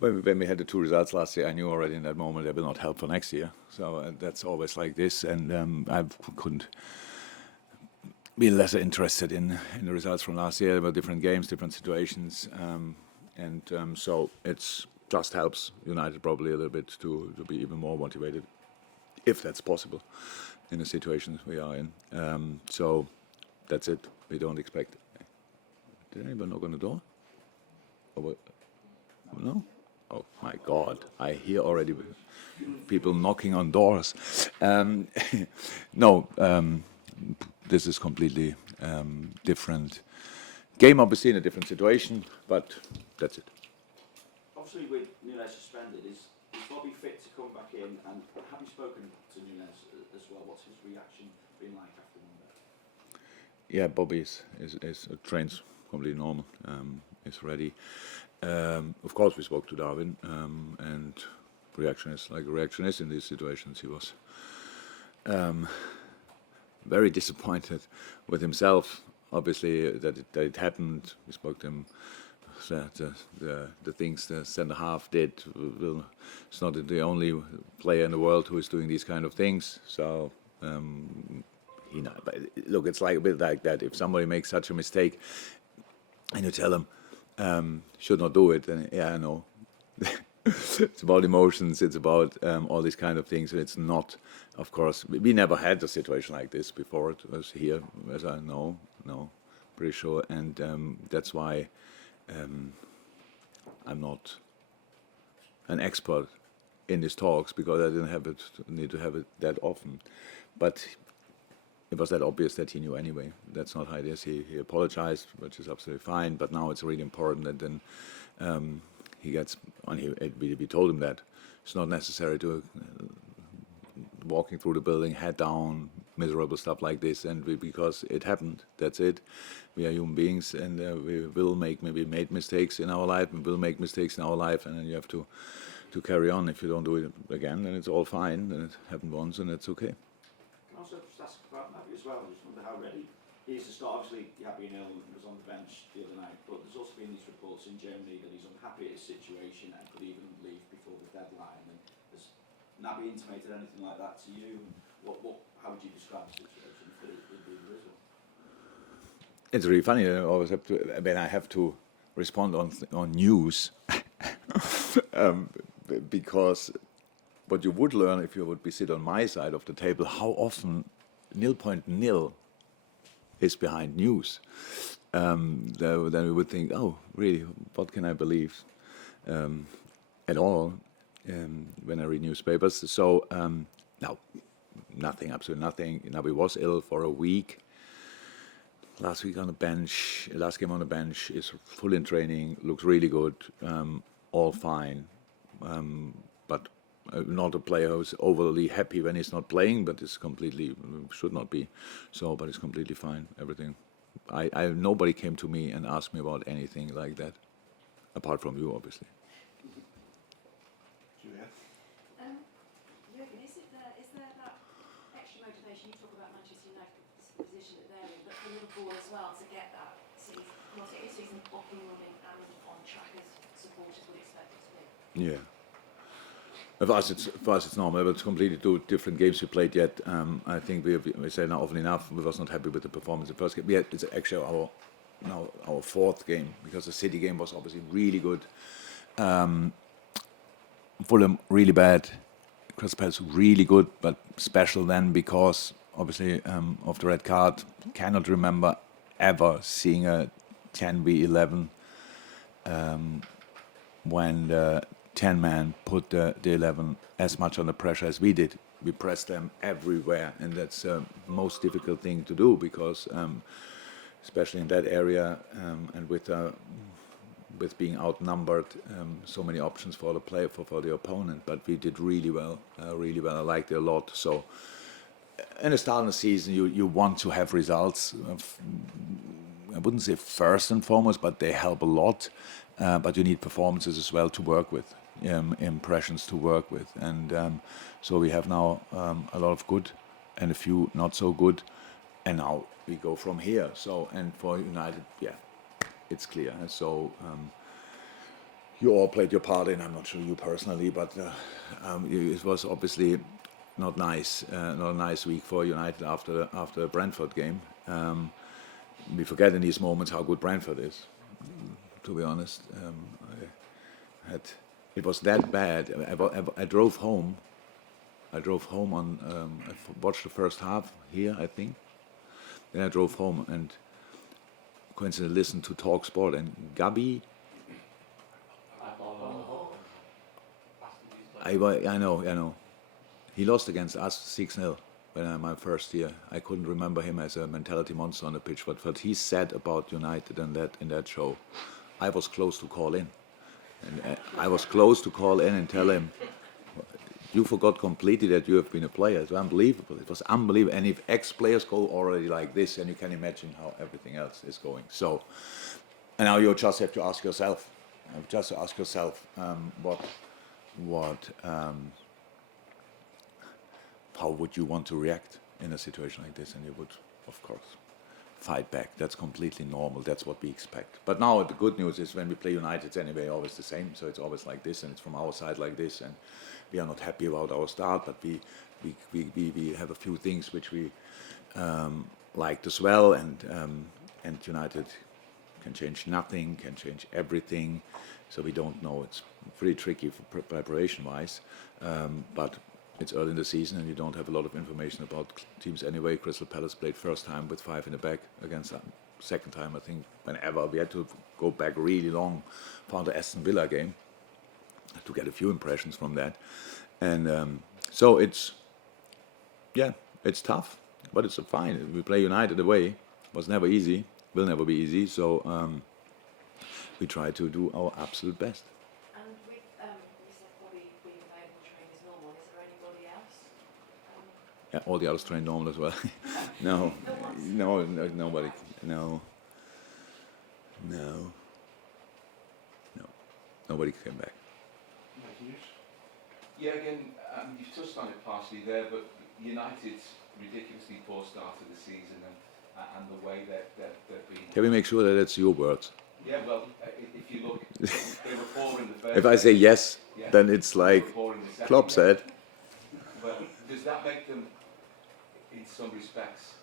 When we had the two results last year, I knew already in that moment they will not help for next year. So that's always like this, and I couldn't be lesser interested in the results from last year. There were different games, different situations, so it just helps United probably a little bit to be even more motivated, if that's possible, in the situations we are in. So that's it. We don't expect. Did anyone knock on the door? Or what? No? Oh my God! I hear already people knocking on doors. No, this is completely different game, obviously in a different situation, but that's it. Obviously, with Nunez suspended, is Bobby fit to come back in? And have you spoken to Nunez as well? What's his reaction been like after Monday? Yeah, Bobby trains completely normal. Is ready. Of course, we spoke to Darwin, and reaction is like a reaction is in these situations. He was very disappointed with himself. Obviously, that it happened. We spoke to him. That the things the centre half did. It's not the only player in the world who is doing these kind of things. So. But look, it's like a bit like that. If somebody makes such a mistake, and you tell them should not do it, then yeah, I know. It's about emotions. It's about all these kind of things. And it's not, of course, we never had a situation like this before. It was here, as I know, pretty sure, and that's why I'm not an expert in these talks, because I didn't need to have it that often, but. It was that obvious that he knew anyway. That's not how it is. He apologized, which is absolutely fine. But now it's really important that then he gets on. We told him that it's not necessary to walking through the building, head down, miserable stuff like this. And because it happened, that's it. We are human beings, and we will made mistakes in our life. We will make mistakes in our life, and then you have to carry on. If you don't do it again, then it's all fine. Then it happened once, and it's okay. Also, just ask about Naby as well. I just wonder how ready he is to start. Obviously, he had been ill and was on the bench the other night, but there's also been these reports in Germany that he's unhappy at his situation and could even leave before the deadline. And has Naby intimated anything like that to you? How would you describe the situation if there is one? It's really funny. I always have to. I have to respond on news because. What you would learn if you would be sit on my side of the table, how often 0.0 is behind news. Then we would think, oh, really, what can I believe at all when I read newspapers? So, no, nothing, absolutely nothing. Naby was ill for a week. Last week on the bench, last game on the bench, is full in training, looks really good, all fine. But not a player who's overly happy when he's not playing, but is completely should not be so. But it's completely fine. Everything. Nobody came to me and asked me about anything like that, apart from you, obviously. Julia? Jürgen, is there that extra motivation? You talk about Manchester United's position that they're in, but for Liverpool as well to get that season up and running and on track as supporters would expect it to be. Yeah. For us, it's normal. But it's completely two different games we played yet. I think we say now often enough. We was not happy with the performance in the first game. Yeah, it's actually our fourth game, because the City game was obviously really good. Fulham really bad. Crystal Palace really good, but special then because obviously of the red card. Cannot remember ever seeing a 10v11 when the 10-man put the 11 as much under pressure as we did. We pressed them everywhere, and that's the most difficult thing to do, because especially in that area and with being outnumbered, so many options for the player for the opponent. But we did really well. I liked it a lot. So in the start of the season, you want to have results. I wouldn't say first and foremost, but they help a lot. But you need performances as well to work with, impressions to work with, and so we have now a lot of good and a few not so good, and now we go from here. So, and for United, yeah, it's clear. So you all played your part in. I'm not sure you personally, but it was obviously not nice, not a nice week for United after the Brentford game. We forget in these moments how good Brentford is. To be honest, it was that bad. I drove home. I watched the first half here, I think. Then I drove home and coincidentally listened to Talksport, and Gabi. I know. He lost against us 6-0 when my first year. I couldn't remember him as a mentality monster on the pitch, but what he said about United and in that show, I was close to call in. And I was close to call in and tell him, you forgot completely that you have been a player. It's unbelievable. It was unbelievable. And if ex-players go already like this, then you can imagine how everything else is going. So, and now you just have to ask yourself, how would you want to react in a situation like this? And you would, of course, fight back. That's completely normal. That's what we expect. But now the good news is when we play United, it's anyway always the same. So it's always like this, and it's from our side like this. And we are not happy about our start, but we have a few things which we liked as well. And United can change nothing, can change everything. So we don't know. It's pretty tricky for preparation-wise. But it's early in the season and you don't have a lot of information about teams anyway. Crystal Palace played first time with 5 in the back against second time, I think, whenever. We had to go back really long for the Aston Villa game to get a few impressions from that. And so it's tough, but it's fine. We play United away. It was never easy, will never be easy. So we try to do our absolute best. Yeah, all the others train normal as well. No, nobody. No. Nobody came back. Yeah, again, you've touched on it partially there, but United's ridiculously poor start to the season and the way that they've been. Can we make sure that that's your words? Yeah, well, if you look, they were poor in the first. If I say yes, then it's like Klopp said. But does that make them, in some respects,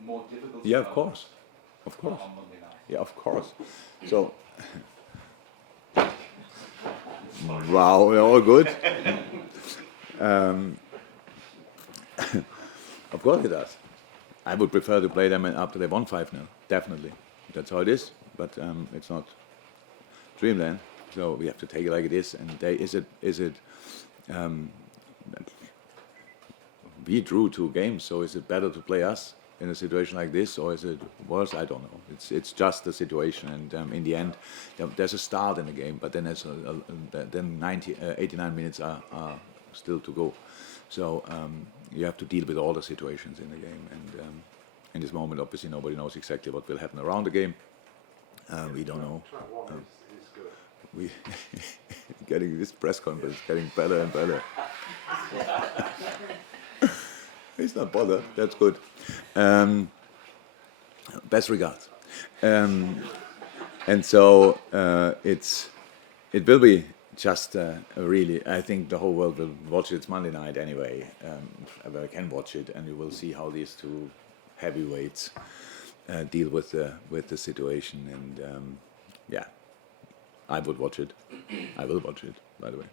more difficult? Yeah, of course. On Monday night. Yeah, of course. So, wow, we're all good. Of course it does. I would prefer to play them after they won 5-0. Definitely, that's how it is. But it's not dreamland, so we have to take it like it is. And we drew 2 games, so is it better to play us in a situation like this, or is it worse? I don't know. It's just the situation, and in the end, there's a start in the game, but then then 89 minutes are still to go. So you have to deal with all the situations in the game, and in this moment, obviously, nobody knows exactly what will happen around the game. We don't know. We getting this press conference getting better and better. He's not bothered. That's good. Best regards. And so it will be just really. I think the whole world will watch it. It's Monday night anyway. I can watch it, and you will see how these 2 heavyweights deal with the situation. And I would watch it. I will watch it, by the way.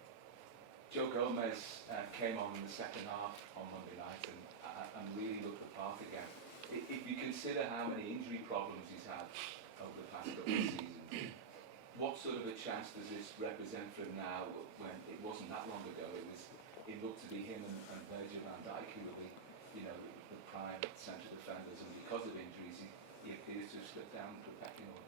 Joe Gomez came on in the second half on Monday night and really looked the part again. If you consider how many injury problems he's had over the past couple of seasons, what sort of a chance does this represent for him now when it wasn't that long ago? It looked to be him and Virgil van Dijk who were the prime central defenders, and because of injuries he appears to have slipped down to the pecking order.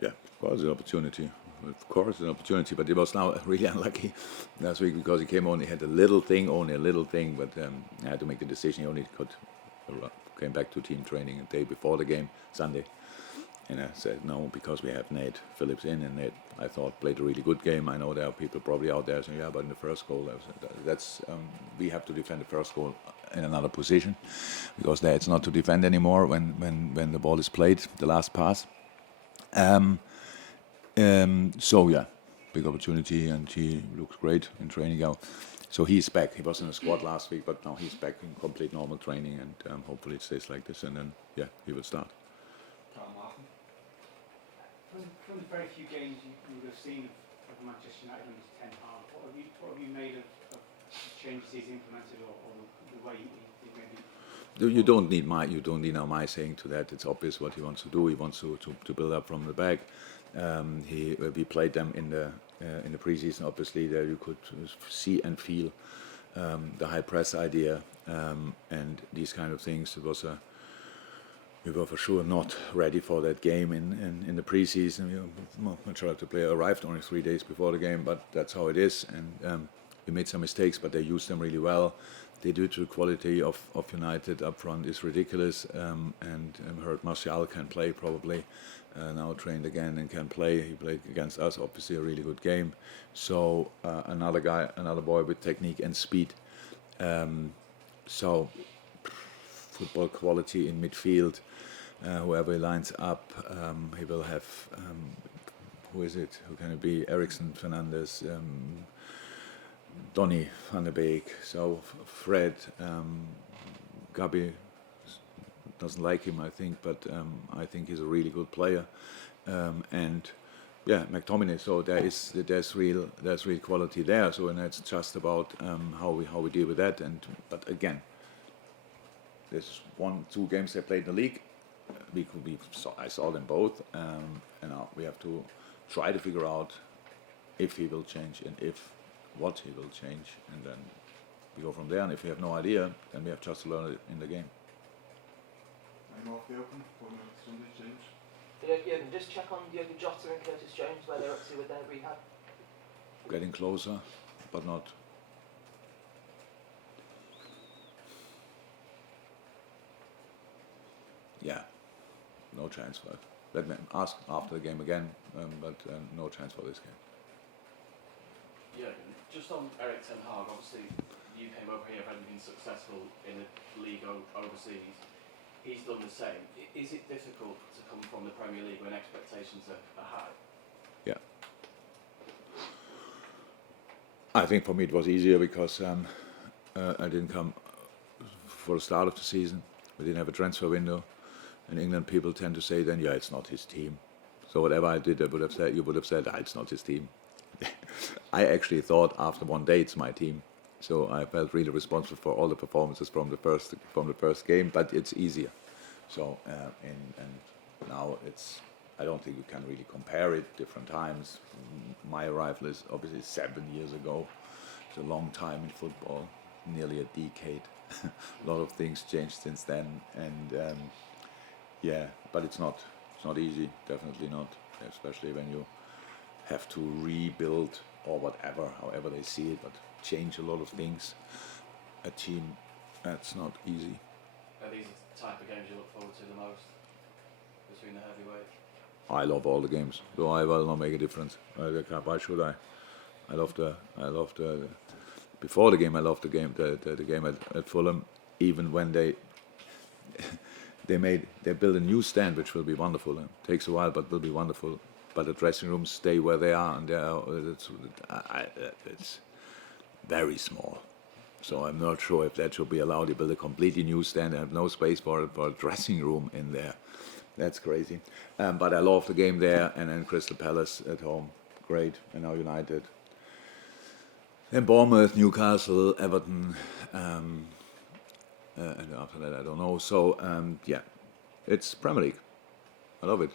Yeah, of course, an opportunity. Of course, an opportunity, but he was now really unlucky last week because he came on. He had only a little thing, but I had to make the decision. He only came back to team training a day before the game, Sunday, and I said no because we have Nate Phillips in, and Nate, I thought, played a really good game. I know there are people probably out there saying, yeah, but in the first goal, that's we have to defend the first goal in another position because there it's not to defend anymore when the ball is played, the last pass. So yeah, big opportunity, and he looks great in training now. So he's back. He was in the squad last week, but now he's back in complete normal training, and hopefully it stays like this. And then, yeah, he will start. From the very few games you would have seen of Manchester United under Ten Hag, what have you made of the changes he's implemented, or the way he maybe? You don't need my saying to that. It's obvious what he wants to do. He wants to build up from the back. We played them in the preseason. Obviously, there you could see and feel the high press idea and these kind of things. We were for sure not ready for that game in the preseason. Majority of the player arrived only 3 days before the game, but that's how it is. And we made some mistakes, but they used them really well. They do the quality of United up front is ridiculous. And heard Martial can play probably. Now trained again and can play. He played against us, obviously a really good game. So another boy with technique and speed. So football quality in midfield. Whoever he lines up, he will have. Who is it? Who can it be? Eriksson, Fernandes, Donny van der Beek. So Fred, Gabi doesn't like him, I think, but I think he's a really good player. And yeah, McTominay. So there's real quality there. So and it's just about how we deal with that. But again, there's 1-2 games they played in the league. I saw them both, and now we have to try to figure out if he will change and what he will change, and then we go from there. And if we have no idea, then we have just to learn it in the game. I'm off the open for Sunday, James. Yeah, just check on Diogo Jota and Curtis Jones where they're up to with their rehab. Getting closer, but not. Yeah, no chance for it. Let me ask after the game again, but no chance for this game. Yeah, just on Erik Ten Hag, obviously you came over here having been successful in the league overseas. He's done the same. Is it difficult to come from the Premier League when expectations are high? Yeah. I think for me it was easier because I didn't come for the start of the season. We didn't have a transfer window. In England, people tend to say then, yeah, it's not his team. So whatever I did, you would have said, it's not his team. I actually thought after one day it's my team. So I felt really responsible for all the performances from the first game, but it's easier. So and now I don't think you can really compare it. Different times. My arrival is obviously 7 years ago. It's a long time in football, nearly a decade. A lot of things changed since then, and yeah, but it's not easy. Definitely not, especially when you have to rebuild or whatever, however they see it, but change a lot of things. A team, that's not easy. Are these the type of games you look forward to the most between the heavyweights? I love all the games, so I will not make a difference. Why should I? I love the. Before the game, I loved the game at Fulham. Even when they build a new stand, which will be wonderful. It takes a while, but will be wonderful. But the dressing rooms stay where they are, and it's very small. So I'm not sure if that should be allowed. They build a completely new stand and have no space for a dressing room in there. That's crazy. But I love the game there, and then Crystal Palace at home, great. And now United. Then Bournemouth, Newcastle, Everton, and after that I don't know. So yeah, it's Premier League. I love it.